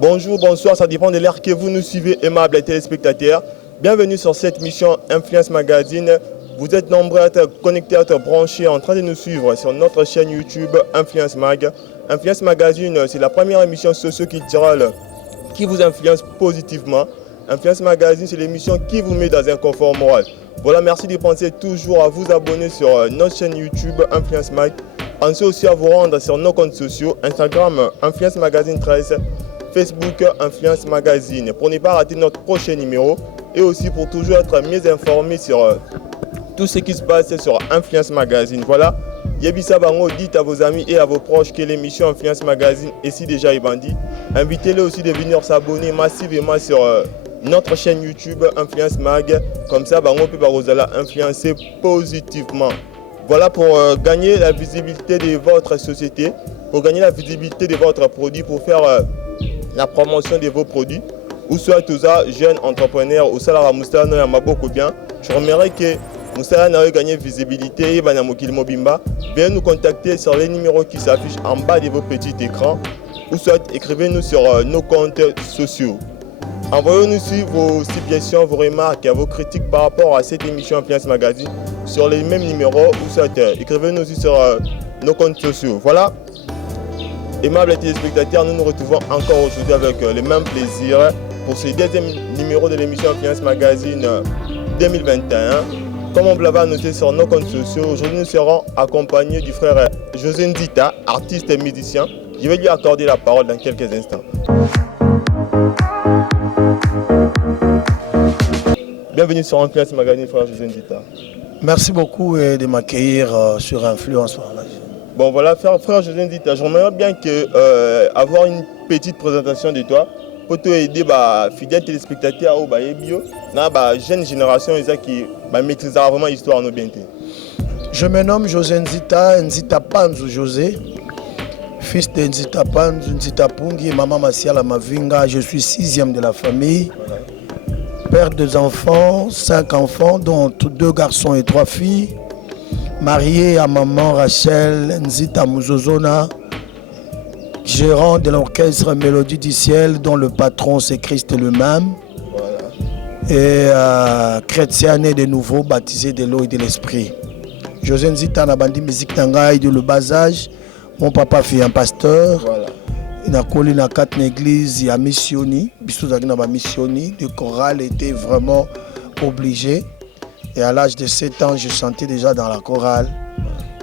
Bonjour, bonsoir, ça dépend de l'heure que vous nous suivez, aimables téléspectateurs. Bienvenue sur cette mission Influence Magazine. Vous êtes nombreux à être connectés, à être branchés, en train de nous suivre sur notre chaîne YouTube Influence Mag. Influence Magazine, c'est la première émission socio-culturelle qui vous influence positivement. Influence Magazine, c'est l'émission qui vous met dans un confort moral. Voilà, merci de penser toujours à vous abonner sur notre chaîne YouTube Influence Mag. Pensez aussi à vous rendre sur nos comptes sociaux, Instagram Influence Magazine 13, Facebook Influence Magazine, pour ne pas rater notre prochain numéro et aussi pour toujours être mieux informé sur tout ce qui se passe sur Influence Magazine. Voilà, Yebisa Bango, dites à vos amis et à vos proches que l'émission Influence Magazine est si déjà bandit. Invitez-les aussi de venir s'abonner massivement sur notre chaîne YouTube Influence Mag. Comme ça, Bango peut vous allez influencer positivement. Voilà, pour gagner la visibilité de votre société, pour gagner la visibilité de votre produit, pour faire la promotion de vos produits, ou soit tous les jeunes entrepreneurs, ou soit la Moussa no Yamaboko bien. Je remercie que Moussa n'a gagné visibilité et Banamokil Mobimba. Veuillez nous contacter sur les numéros qui s'affichent en bas de vos petits écrans, ou soit écrivez-nous sur nos comptes sociaux. Envoyez-nous aussi vos suggestions, vos remarques, vos critiques par rapport à cette émission Influence Magazine sur les mêmes numéros, ou soit écrivez-nous aussi sur nos comptes sociaux. Voilà. Aimables téléspectateurs, nous nous retrouvons encore aujourd'hui avec le même plaisir pour ce deuxième numéro de l'émission Influence Magazine 2021. Comme on l'avait noté sur nos comptes sociaux, aujourd'hui nous serons accompagnés du frère José Nzita, artiste et musicien. Je vais lui accorder la parole dans quelques instants. Bienvenue sur Influence Magazine, frère José Nzita. Merci beaucoup de m'accueillir sur Influence Magazine. Bon voilà, frère José Nzita, j'aimerais bien avoir une petite présentation de toi pour t'aider les fidèles téléspectateurs ou la jeune génération qui maîtrise vraiment l'histoire. Je me nomme José Nzita, Nzita Panzu José, fils de Nzita Panzu, Nzita Pungi et maman Masiala Mavinga. Je suis 6e de la famille, père de 2 enfants, 5 enfants, dont 2 garçons et 3 filles. Marié à maman Rachel Nzita Muzozona, gérant de l'orchestre Mélodie du Ciel, dont le patron c'est Christ lui-même. Voilà. Et chrétien né de nouveau, baptisé de l'eau et de l'esprit. José Nzita n'a bandi musique tangaï de le bas âge. Mon papa fut un pasteur. Voilà. Il a collé dans 4 églises, il a missionné. Le choral était vraiment obligé. Et à l'âge de 7 ans, je chantais déjà dans la chorale.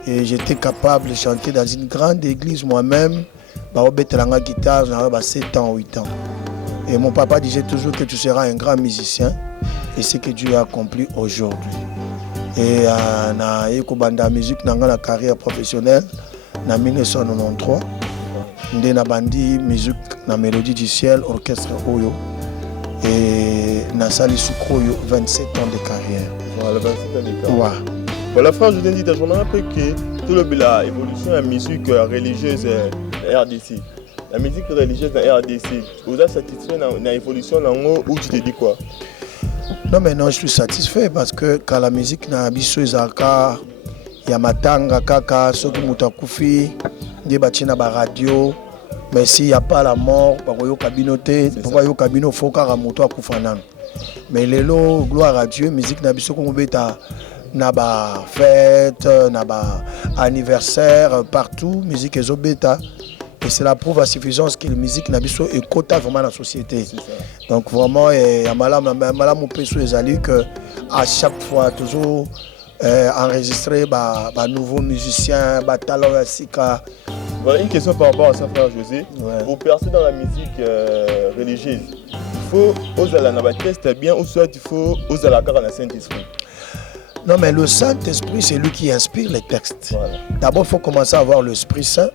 Et j'étais capable de chanter dans une grande église moi-même. J'ai guitare, j'avais 7 ans, 8 ans. Et mon papa disait toujours que tu seras un grand musicien. Et c'est ce que Dieu a accompli aujourd'hui. Et dans la musique, dans la carrière professionnelle, en 1993, j'ai bandi musique dans la Mélodie du Ciel, orchestre Oyo. Et Nassali Soukroyo, 27 ans de carrière. Voilà, 27 ans de carrière. Ouais. Voilà, frère, je dis, je me rappelle que tout l'évolution de la musique religieuse RDC. La musique religieuse de RDC, vous êtes satisfait de l'évolution ou tu te dis quoi? Non, mais non, je suis satisfait parce que quand la musique n'a pas Zaka, il y a Matanga, Kaka, Soki Moutakufi, des bâtiments à la radio. Mais s'il n'y a pas la mort, il y a cabinoté, il y a cabino, il faut qu'il y ait un mais les lots, gloire à Dieu, musique n'a pas fête, n'a pas anniversaire, partout, musique est bêta. Et c'est la preuve à suffisance que la musique n'a pas écouté vraiment dans la société. Donc vraiment, il y a malam que à chaque fois, toujours enregistrer des nouveaux musiciens, des talents à Sika. Voilà une question par rapport à ça, frère José. Ouais. Pour percer dans la musique religieuse, il faut oser la test bien ou soit il faut oser la carte dans le Saint-Esprit. Non, mais le Saint-Esprit, c'est lui qui inspire les textes. Voilà. D'abord, il faut commencer à avoir l'Esprit Saint.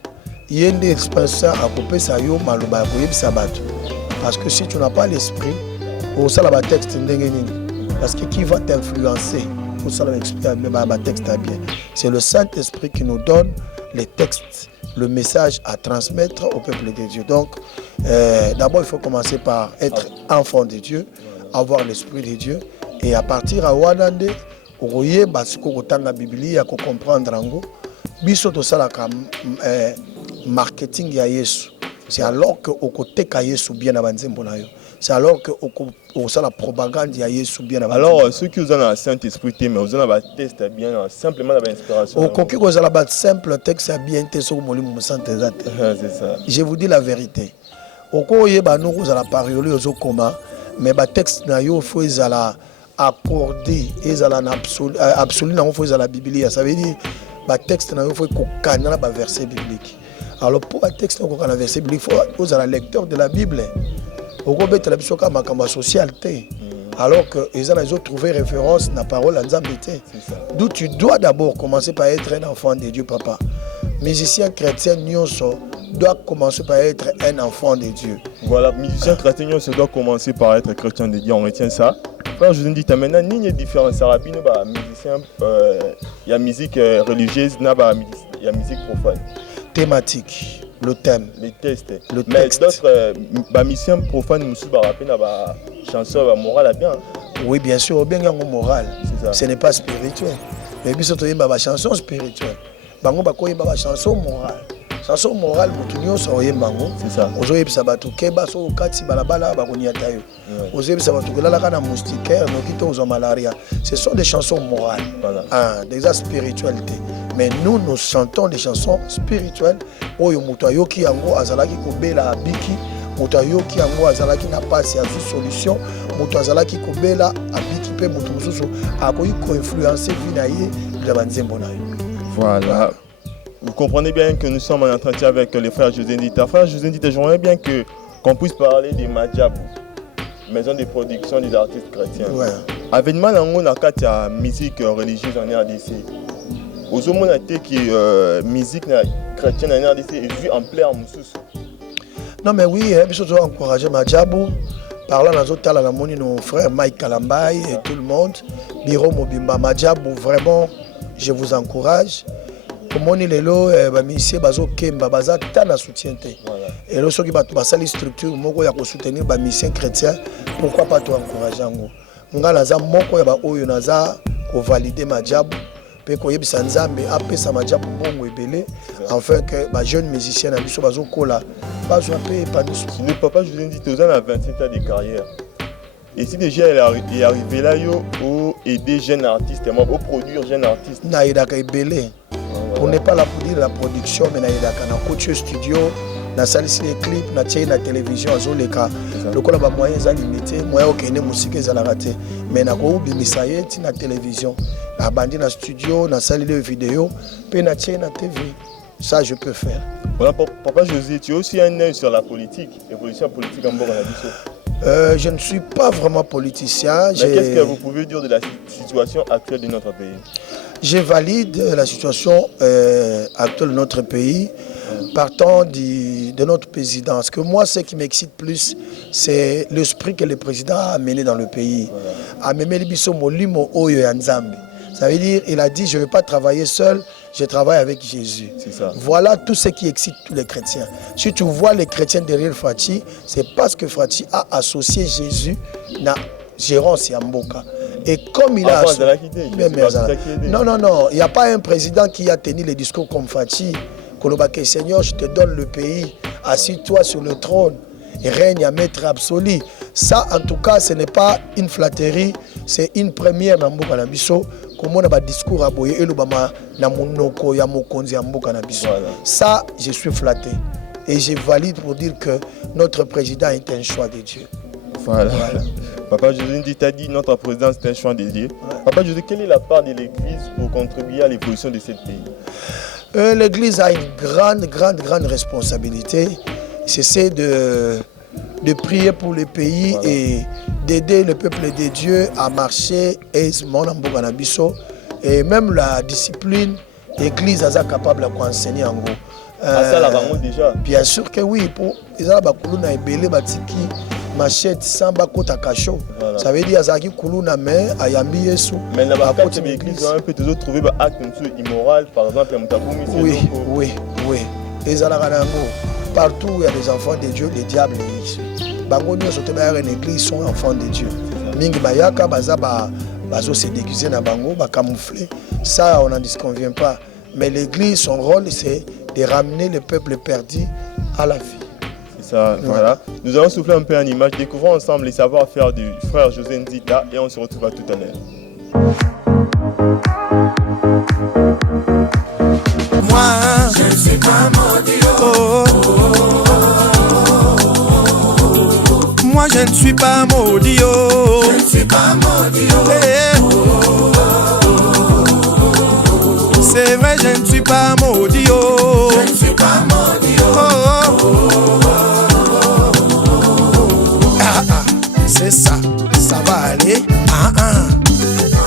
Il y a une expression à couper ça, parce que si tu n'as pas l'Esprit, au salaba texte, parce que qui va t'influencer au salaba texte bien. C'est le Saint-Esprit qui nous donne les textes, le message à transmettre au peuple de Dieu. Donc, d'abord, il faut commencer par être enfant de Dieu. avoir l'esprit de Dieu. Et à partir à Wanande, okoye basiko kotanga Biblia ya ko comprendre ango. Biso to sala ka marketing ya Yesu. C'est alors que okoteka Yesu bien na banzembo na yo. C'est alors que au la propagande ya Yesu bien na banzembo. Alors ceux qui ont un Saint-Esprit mais vous avez un test bien simplement la inspiration. Au koki ko sala ba simple texte bien te so molimo musante zate. C'est ça. Je vous dis la vérité. Okoye ba no ko sala parole ozo koma mais ba texte na yo faut ezala accordé ezala na absolu na faut ezala Biblia. Ça veut dire ba texte na yo faut ko kana ba verset biblique. Alors pour un texte qu'on a versé biblique, il faut être lecteur de la Bible. Au cours de la Bible, c'est socialité. Alors que les gens ont trouvé référence dans la parole en Zambité. D'où tu dois d'abord commencer par être un enfant de Dieu, papa. Musicien chrétien, doit commencer par être un enfant de Dieu. Voilà, musicien chrétien, doit commencer par être chrétien de Dieu. On retient ça. Frère, je vous dis maintenant, il y a une différence. Il y a musique religieuse, il y a musique profane. Thématique, le thème, les tests. Le mais texte. D'autres musiciens profanes nous rappellent des chansons morales bien. Oui, bien sûr, bien moral. C'est ça. Ce n'est pas spirituel. Mais puis surtout, il y a des chansons spirituelles. Il y a des chansons morales. Chanson morale, c'est ça. Aujourd'hui, ça va tout keba so kati balabala bakoniata yo. Aujourd'hui, ça va tout la kana moustiquaire, no kito aux malaria. Ce sont des chansons morales. Voilà. Des spiritualités. Mais nous chantons des chansons spirituelles. Oyo muto ayoki yango azalaki kobela abiki, muto ayoki yango azalaki na passe ya solution, muto azalaki kobela abiki pe muto mususu akoyi ko influencer vie na ye de banzembo na yo. Voilà. Vous comprenez bien que nous sommes en entretien avec les frères José Ndita. Frère José Ndita, j'aimerais bien qu'on puisse parler des Madjabou, maison de production des artistes chrétiens. Ouais. Avec moi, on a la musique religieuse en RDC. Aux hommes, on a été que musique chrétienne en RDC est vue en plein Moussous. Non, mais oui, je dois encourager Madjabou. Parlant dans notre la moni, nos frères Mike Kalambay et tout le monde. Biro Mobimba Madjabou, vraiment, je vous encourage. Comme les lots, les bazo kemba baza tana soutien. Et le ceux qui battent basali structure, moko ya ko soutenir ba mission chrétien, pourquoi pas toi encourager ngo. Nga naza moko ya ba oyo naza ko valider Madjabou, pe ko yebisa Nzambe apesa Madjabou bongo ebele, afin que ba jeune musicien na biso bazo kola, bazo pe épanoui. Le papa je vous ai dit aux ans à 27 ans de carrière. Et si déjà il est arrivé là au aider jeunes artistes, au produire jeunes artistes. Na idaka ebele. On n'est pas là pour dire la production, mais na coach studio, na salisi les clips, na tient la télévision, le cas. Le cas là moyens limité, moyen aucun musique est raté. Mais na ko bimisa yeti na télévision, na bandi na studio, na sali les vidéos, puis na tient na TV. Ça je peux faire. Voilà, papa José, tu as aussi un œil sur la politique, l'évolution politique en Bordeaux. Je ne suis pas vraiment politicien. Mais qu'est-ce que vous pouvez dire de la situation actuelle de notre pays? Je valide la situation actuelle de notre pays partant de notre président. Parce que moi, ce qui m'excite plus, c'est l'esprit que le président a amené dans le pays. Ça veut dire, il a dit, je ne vais pas travailler seul, je travaille avec Jésus. Ça. Voilà tout ce qui excite tous les chrétiens. Si tu vois les chrétiens derrière Frati, c'est parce que Frati a associé Jésus à Gérance Yamboka. Et comme il a associé... Non, il n'y a pas un président qui a tenu les discours comme Frati. Kolobake, Seigneur, je te donne le pays, assis-toi sur le trône et règne à maître absolu. Ça, en tout cas, ce n'est pas une flatterie, c'est une première dans Mboka Nabiso. Comme on a un discours à Boye et l'Obama na monoko ya mokonzi Mboka Nabiso. Ça, je suis flatté. Et je valide pour dire que notre président est un choix de Dieu. Voilà. Papa José t'a dit notre président c'est un choix de Dieu. Ouais. Papa José, quelle est la part de l'Église pour contribuer à l'évolution de ce pays? L'Église a une grande responsabilité. C'est de prier pour le pays, voilà, et d'aider le peuple de Dieu à marcher aisément dans Mboka Nabiso. Et même la discipline, l'Église est capable d'enseigner en gros. Déjà. Bien sûr que oui. Pour les Arabakuluna et Belé Batiki, machette samba kota kacho. Ça veut dire Azaki Kuluna mais Ayambi Yesu. Mais la côté de l'église, on peut toujours trouver des actes immoraux, par exemple, oui. Les Araganango, partout où il y a des enfants de Dieu, les diables est ici. Bango nous sommes dans une église, sont enfants de Dieu. mingi bayaka baza bazo se déguiser na bango ba camoufler, ça on n'en disconvient pas, mais l'église, son rôle c'est de ramener le peuple perdu à la vie. Ça, voilà. Nous allons souffler un peu en image, découvrons ensemble les savoir-faire du frère José Nzita et on se retrouve à tout à l'heure. Moi, je ne suis pas maudit. Moi, je ne suis pas maudit. Je ne suis pas maudit. C'est vrai, je ne suis pas maudit. Je ne suis pas maudit. C'est ça, ça va aller.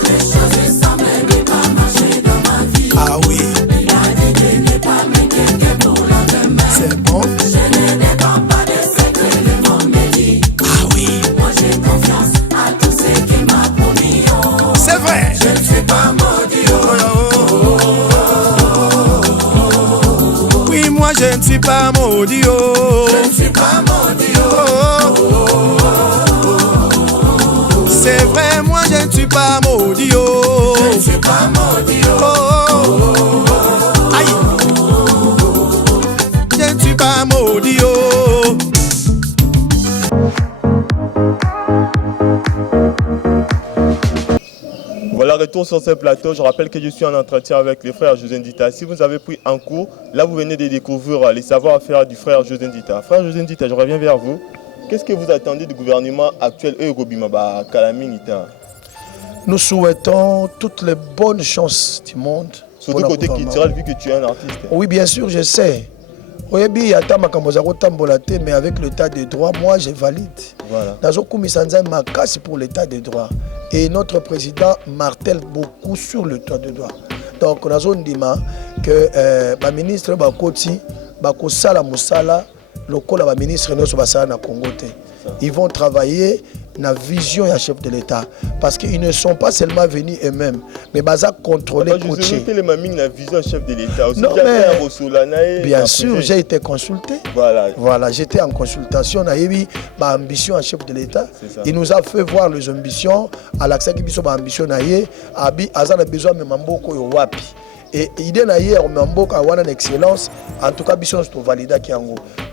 Les choses ne semblent pas marcher dans ma vie. Ah oui. Il a dit de ne pas m'inquiéter pour le demain. C'est bon. Je ne dépends pas de ce que le monde me dit. Ah oui. Moi j'ai confiance à tout ce qu'il m'a promis. C'est vrai. Je ne suis pas maudit. Oui, moi je ne suis pas maudit. Je ne suis pas maudit. C'est vrai, moi je ne suis pas maudit. Je ne suis pas maudit. Aïe. Je ne suis pas maudit. Voilà, retour sur ce plateau. Je rappelle que je suis en entretien avec le frère José Nzita. Si vous avez pris un cours, là vous venez de découvrir les savoir-faire du frère José Nzita. Frère José Nzita, je reviens vers vous. Qu'est-ce que vous attendez du gouvernement actuel Eurobimaba Kalaminita? Nous souhaitons toutes les bonnes chances du monde. Surtout côté culturel, vu que tu es un artiste. Oui, bien sûr, je sais. Oui, mais avec l'état de droit, moi, je valide. Voilà. Ma casse pour l'état de droit. Et notre président martèle beaucoup sur l'état de droit. Donc, on a dit que le ministre Bakoti, Bakosala Moussala, le ministre de Congo. Ils vont travailler dans la vision du chef de l'État. Parce qu'ils ne sont pas seulement venus eux-mêmes, mais ils ont contrôlé le coaché. Non, mais bien sûr, j'ai été consulté. Voilà, j'étais en consultation. On a eu l'ambition du chef de l'État. Il nous a fait voir les ambitions. À l'accès qui a ambition, il a besoin de Mamboko et Wapi. Et l'idée d'ailleurs, on a une excellence. En tout cas,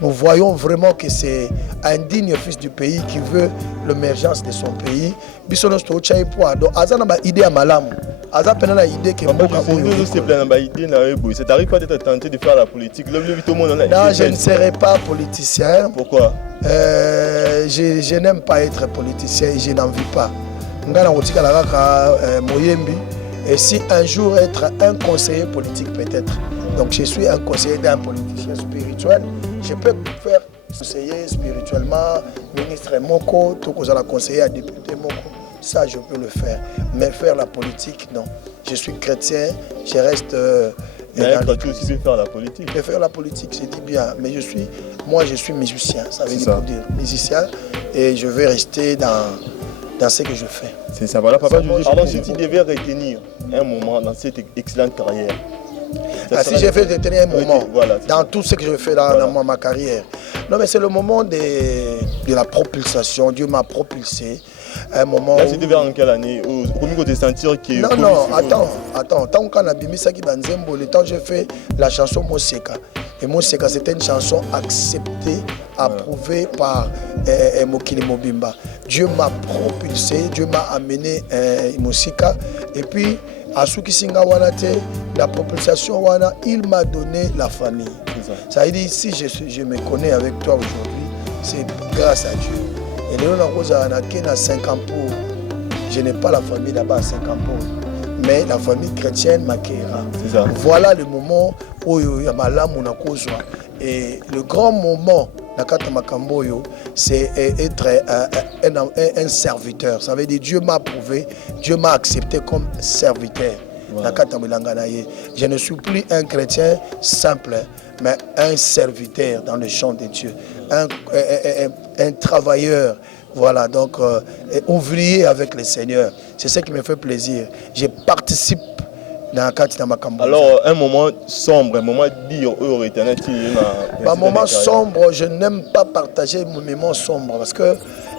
nous voyons vraiment que c'est un digne fils du pays qui veut l'émergence de son pays. Donc, idée à Malam. Ça t'arrive pas d'être tenté de faire la politique? Non, je ne serai pas politicien. Pourquoi? Je n'aime pas être politicien et je n'en vis pas. Et si un jour être un conseiller politique peut-être. Donc je suis un conseiller d'un politicien spirituel. Je peux faire conseiller spirituellement, ministre Moko, tout que la conseiller à député Moko. Ça je peux le faire. Mais faire la politique, non. Je suis chrétien, je reste... tu aussi peux faire la politique. Je peux faire la politique, c'est dit bien. Mais moi je suis musicien, ça veut dire pour dire musicien. Et je vais rester dans ce que je fais. C'est ça, voilà papa. Alors si tu devais retenir un moment dans cette excellente carrière. Si je vais retenir un moment dans tout ce que je fais dans ma carrière. Non mais c'est le moment de la propulsation. Dieu m'a propulsé. Un moment. Là c'était vers quelle année? Comment tu te sentir que... Non, attends. Tant qu'on a bimi Saki Banzembo, le temps j'ai fait la chanson Moseka. Et Moseka c'était une chanson acceptée, approuvée par Mokili Mobimba. Dieu m'a propulsé, Dieu m'a amené Moseka. Et puis, à Sukisinga Wanate, la propulsation Wana, il m'a donné la famille. Ça veut dire, si je me connais avec toi aujourd'hui, c'est grâce à Dieu. Et nous avons à Singapour. Je n'ai pas la famille là-bas à Singapour. Mais la famille chrétienne m'accueillera. Voilà le moment où il y a Malam et le grand moment c'est être un serviteur. Ça veut dire Dieu m'a approuvé, Dieu m'a accepté comme serviteur. Je ne suis plus un chrétien simple, mais un serviteur dans le champ de Dieu, un travailleur. Voilà, donc ouvrier avec le Seigneur. C'est ce qui me fait plaisir. Je participe dans le Alors, un moment sombre, un moment dire un moment sombre, je n'aime pas partager mon moment sombre parce que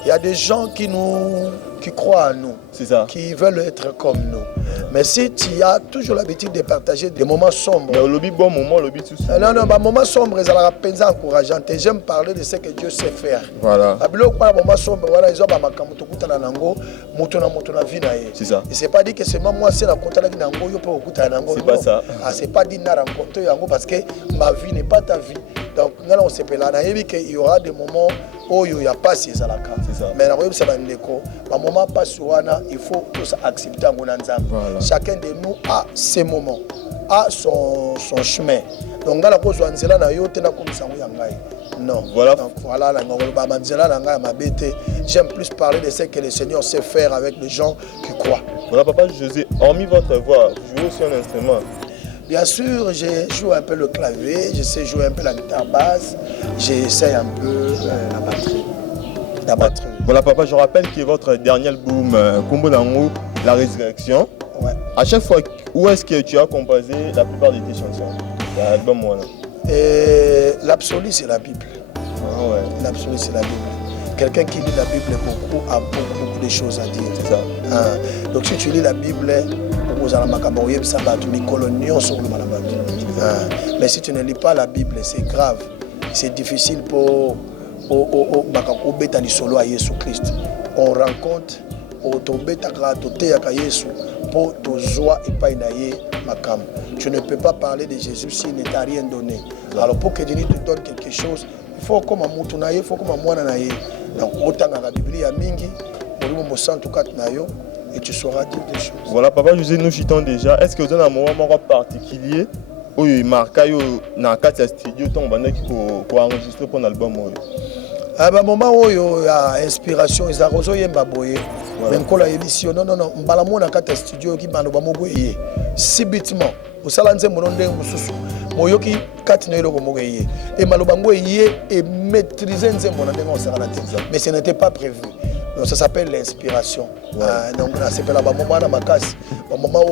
Il y a des gens qui croient en nous, C'est ça. qui veulent être comme nous. Mais si tu as toujours l'habitude de partager des moments sombres, Mais au lobby, bon moment, au lobby, tout ça. non, bah, moments sombres, ils ont peine encourageant. J'aime parler de ce que Dieu sait faire. Voilà. Moments sombres, voilà, ils ont ma kamuto kutana nango, moto na vie na ye. C'est ça. Et c'est pas dit que c'est moi c'est la contact avec nango, yo peut kutana nango. C'est pas ça. Ah, c'est pas dit na rencontrer yango parce que ma vie n'est pas ta vie. Donc là on s'appelle là, il y aura des moments où il y a pas ces alaka. C'est ça. Mais la robe c'est bandeko. Ma moment passe wana, il faut tous accepter en nzambe. Voilà. Chacun de nous a ses moments, a son chemin. Donc dans la cause wanzela na yo tena comme ça yangai. Non. Voilà. Donc voilà la ngoloba manzela na ngai ma bête. J'aime plus parler de ce que le Seigneur sait faire avec les gens qui croient. Voilà, Papa José, hormis votre voix, vous jouez aussi un instrument. Bien sûr, je joue un peu le clavier, je sais jouer un peu la guitare basse, j'essaie un peu la batterie. Voilà, Papa, je rappelle que votre dernier album, Combo Nango, La Résurrection, Ouais. à chaque fois, où est-ce que tu as composé la plupart de tes chansons? L'album, voilà. Et l'absolu, c'est la Bible. Ah ouais. L'absolu, c'est la Bible. Quelqu'un qui lit la Bible beaucoup a beaucoup de choses à dire. C'est ça. Ah. Donc si tu lis la Bible, mais si tu ne lis pas la Bible, c'est grave. C'est difficile pour Christ. On rencontre tu ne peux pas parler de Jésus s'il ne t'a rien donné. Alors pour que Dieu te donne quelque chose, il faut comme un moutonaye, il faut comme un moine. Donc autant dans la Bible, il y a mingi, et tu sauras dire des choses. Voilà, Papa José, nous chitons déjà. Est-ce que vous avez un moment particulier où il marque dans le studio pour enregistrer pour l'album? À un moment où il y a inspiration, il y a mais quand la émission, non, mbalamou na kata studio qui m'a nommé subitement. Au salanze mononde mususu, moyoki katine lo mogoye. Et malobango yé et maîtriser nzembo na ndengo salanate. Mais ce n'était pas prévu. Donc ça s'appelle l'inspiration. Donc on s'appelle la moment na makasi, moment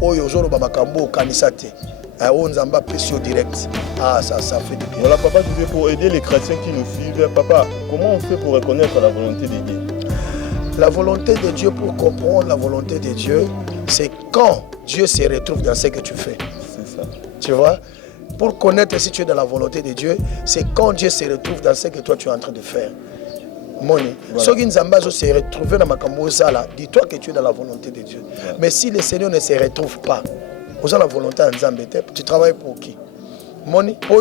oyo zolo ba makambo kanisate. On nzamba pression direct. Ah ça fait du bien. Voilà, Papa, pour aider les chrétiens qui nous suivent, Papa, comment on fait pour reconnaître la volonté de Dieu? La volonté de Dieu, pour comprendre la volonté de Dieu, c'est quand Dieu se retrouve dans ce que tu fais. C'est ça. Tu vois? Pour connaître si tu es dans la volonté de Dieu, c'est quand Dieu se retrouve dans ce que toi tu es en train de faire. Moni. Ceux qui nous se retrouver dans ma cambousala, dis-toi que tu es dans la volonté de Dieu. Ouais. Mais si le Seigneur ne se retrouve pas, vous avez la volonté en Zambé, tu travailles pour qui? Moni, pour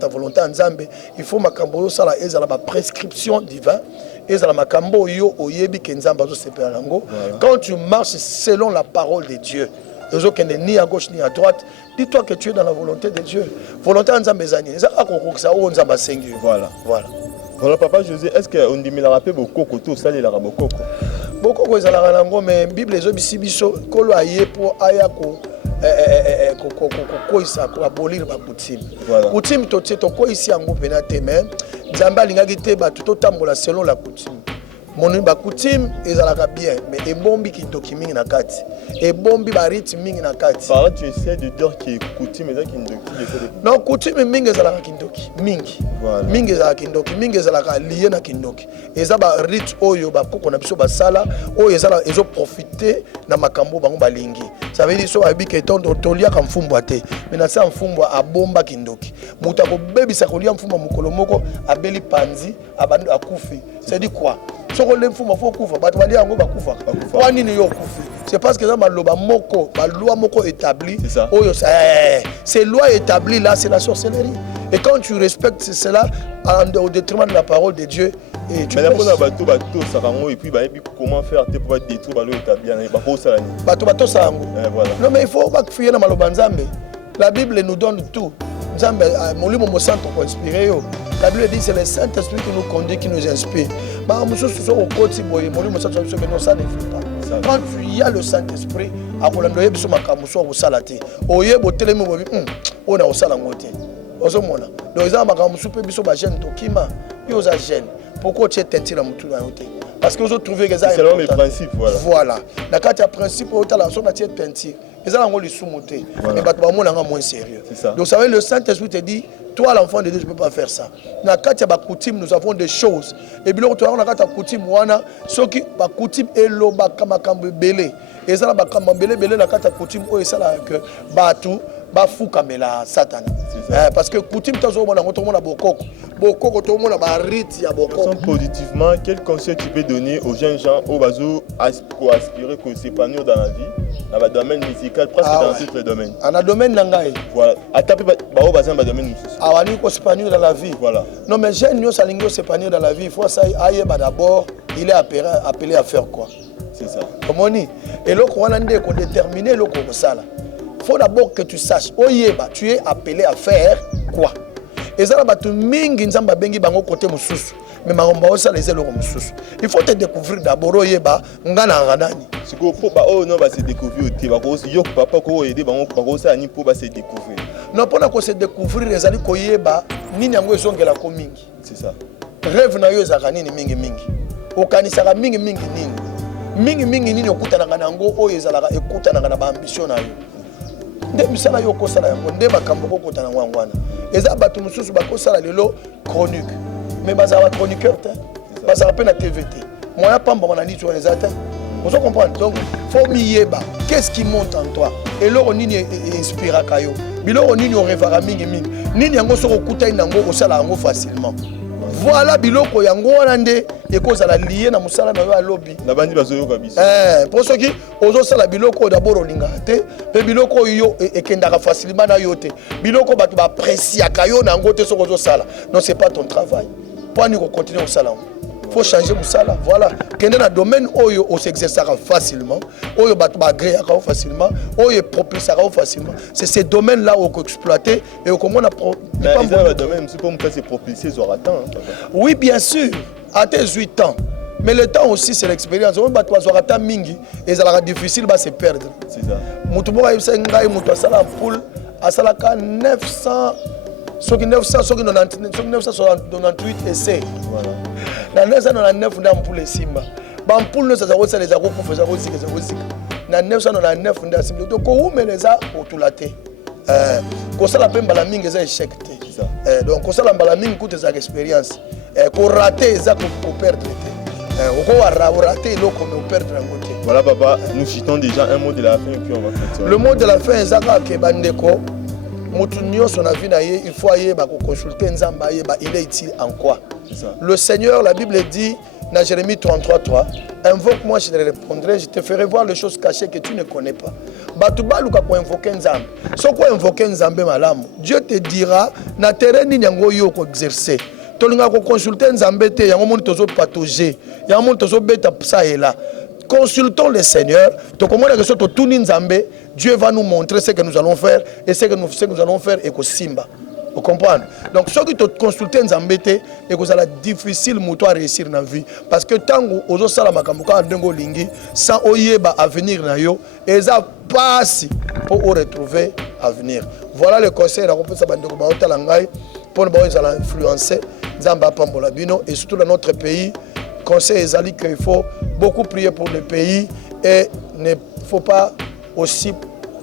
ta volonté en Zambé, il faut ma cambousala et la prescription divine. Quand tu marches selon la parole de Dieu, ni à gauche ni à droite, dis-toi que tu es dans la volonté de Dieu. Volonté en Zambézani. Voilà. Voilà, Papa José, est-ce qu'on dit que la rappelle beaucoup de ça, il a beaucoup beaucoup de choses, mais la Bible est aussi biso kolo aye pour ayako kokoisa ko abolir ba coutume. Coutume to tieto ko ici yango pena te mais Nzamba lingaki te ba tout tambola selon la coutume. Mon ba coutume ezalaka bien mais ebombi kindoki mingi na kati. Ebombi ba rythme mingi na kati. Par là tu essaies de dire que coutume ezalaka kindoki. Non, coutume mingi ezalaka kindoki, mingi. Voilà. Mingi ezalaka kindoki, mingi ezalaka lié na kindoki. Eza ba rythme oyo ba koko na biso ba sala oyo ezala ezo profiter na makambo bango balingi. Ça veut dire so abike tondo tolia ka mfumbo ate. Mais na sa mfumbo abomba kindoki. Muta ko bebisa kolia mfumbo mukolo moko abeli panzi abandu akufi. C'est dit quoi? Soko le mfumbo fo kufa bato balia ngo bakufa. Kwa nini yo kufi? C'est parce que ça maloba moko, ba loi moko établie. C'est ça. Oyo c'est loi établie là, c'est la sorcellerie. Et quand tu respectes cela au détriment de la parole de Dieu, et tu mais la bateau sarango et puis comment faire pour détruire l'eau établie bateau sarango. Voilà. Non mais il faut pas fuir dans maloba nzambe. La Bible nous donne tout. Nzambe molimo mo santo pour inspirer yo. La Bible dit c'est le Saint-Esprit qui nous conduit, qui nous inspire. Bah muso so au koti boye molimo santo so mais non ça ne fait pas. Quand tu y as le Saint-Esprit, à kolando yebiso makamuso au salate. Oye botelemi bobi on a au salangote. Ozomona. Donc ils ont makamuso pe biso ba jeune to kima. Yo za jeune. Pourquoi tu es teinté dans mutu na yote? Parce que vous trouvez que ça c'est selon les principes, voilà. Voilà. Na kati ya principe au tala so na tie teinté. Et ça, on les sous-monter. Mais on moins sérieux. Ça. Donc, ça veut dire, le Saint-Esprit te dit, toi, l'enfant de Dieu, je ne peux pas faire ça. Dans le cadre de la coutume, nous avons des choses. Et puis, on a la coutume, ceux qui la coutume est l'eau, belé. Et ça, la coutume, et ça, que Batou, Bafou, Kamela, Satan. Parce que coutume, tout le monde a beaucoup. Beaucoup, tout le monde a rite, il y a beaucoup. Positivement, quel conseil tu peux donner aux jeunes gens au bateau pour aspirer que s'épanouir dans la vie, dans le domaine musical, presque dans tous les domaines? Dans le domaine nangai. Voilà. À taper au bassin dans le domaine musical. Ah, il faut s'épanouir dans la vie. Voilà. Non, mais jeunes, nous, s'épanouir dans la vie. Il faut ça, d'abord, il est appelé à faire quoi? C'est ça. Comment on dit? Et là, on a déterminé le ça. Il faut d'abord que tu saches, tu es appelé à faire quoi? Et ça, tu mingi nzamba bengi bango côté mususu. Mais maromba osa les élo mususu. Il faut te découvrir d'abord ngana nganani. Ce que faut pas non va se découvrir tu va aussi yo papa ko aider bango bango ça ni pour se découvrir. Non pour na ko se découvrir les ali koyeba nini yango ezongela ko mingi. C'est ça. Rêve na yo ezaka nini mingi. Okanisaka mingi nini. Mingi nini okutana nango oyo ezalaka ekutana na ba ambition na yo. Nde misala yo kosala yango nde makambo ko kutana ngwana. Eza batu mususu bakosala lelo chronique. Mais bazala chroniqueur te. Bazala pe na TVT. Moi pamba na nito ezata. Vous comprenez? Donc faut miyeba. Qu'est-ce qui monte en toi? Et là on nini inspira kayo. Bilo nini on rêvera mingi. Nini yango soko kutai nango osala yango facilement. Voilà biloko yango wana nde ekozala lié na musala na yo a lobby. Na bandi bazoyoka biso. Pour ceux qui ozo sala biloko d'abord olinga te, pe biloko yo ekendaka facilement na yo te. Biloko batu ba apprécier kayo na ngo te soko ozo sala. Non, c'est pas ton travail. Pour nous continuer au salon. Faut changer musala. Voilà. Kende na domaine oyo on s'exercera facilement, oyo batu ba agréer facilement, oyo propulsera facilement. C'est ces domaines là où on exploiter et on comment on a le domaine c'est comme c'est propulser sur temps. Oui, bien sûr. À tes 8 ans. Mais le temps aussi c'est l'expérience. On batu sur temps mingi et ça sera difficile ba se perdre. C'est ça. Mutu mo ba yisa ngai mutu asala poule asala ka 900 soki 900 soki 998 essais. Voilà. Na 999 nda mpule simba. Ba mpule no saza kosa les akufa za kozika za kozika. Na 999 nda simba. To ko umeleza otulate. Ko sala pemba la mingi za échec te. Donc ko sala mbala mingi kuté za expérience. Ko rater za ko perdre te. Ko rater loko me perdre ngote. Voilà papa, nous citons déjà un mot de la fin et puis on va continuer. Le mot de la fin ezaka ke bandeko son avis il faut aller consulter Nzamba, il est utile en quoi? Le Seigneur, la Bible dit dans Jérémie 33:3, invoque-moi, je te répondrai, je te ferai voir les choses cachées que tu ne connais pas. Batubaluka ko invoquer Nzamba. So ko invoquer Nzamba malamu, Dieu te dira na terrain ni yango yo ko exercer. Tolinga ko consulter Nzamba te yango moni tozo patauger, yango moni tozo beta ça et là. Consultons le Seigneur. Dieu va nous montrer ce que nous allons faire et ce que nous allons faire et que Simba. Vous comprenez? Donc, ceux qui te consultent Nzambete et que ça va difficile pour réussir dans la vie. Parce que tant que vous avez un dengo lingi, sans oyeba avenir na yo, et ça passe pour retrouver avenir. Voilà le conseil pour nous influencer Nzamba Pambola Bino et surtout dans notre pays. Conseil ezali qu'il faut beaucoup prier pour le pays et ne faut pas aussi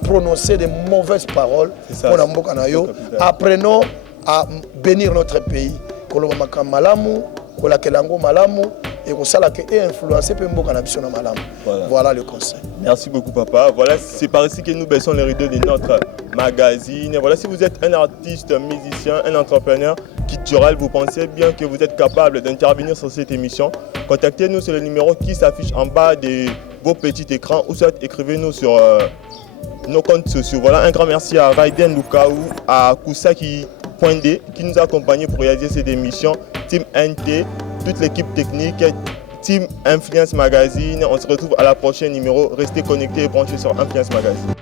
prononcer de mauvaises paroles pour la mboka na yo. Apprenons à bénir notre pays. Koloba makam malamu, kolakelango malamu et kosala ke influencer pe mboka na biso na malamu. Voilà le conseil. Merci beaucoup papa. Voilà, c'est par ici que nous baissons les rideaux de notre magazine. Voilà, si vous êtes un artiste, un musicien, un entrepreneur culturel, vous pensez bien que vous êtes capable d'intervenir sur cette émission, contactez-nous sur le numéro qui s'affiche en bas de vos petits écrans ou soit écrivez-nous sur nos comptes sociaux. Voilà, un grand merci à Raiden Lukaou, à Kousaki.d qui nous a accompagnés pour réaliser cette émission, Team NT, toute l'équipe technique, Team Influence Magazine. On se retrouve à la prochaine numéro. Restez connectés et branchés sur Influence Magazine.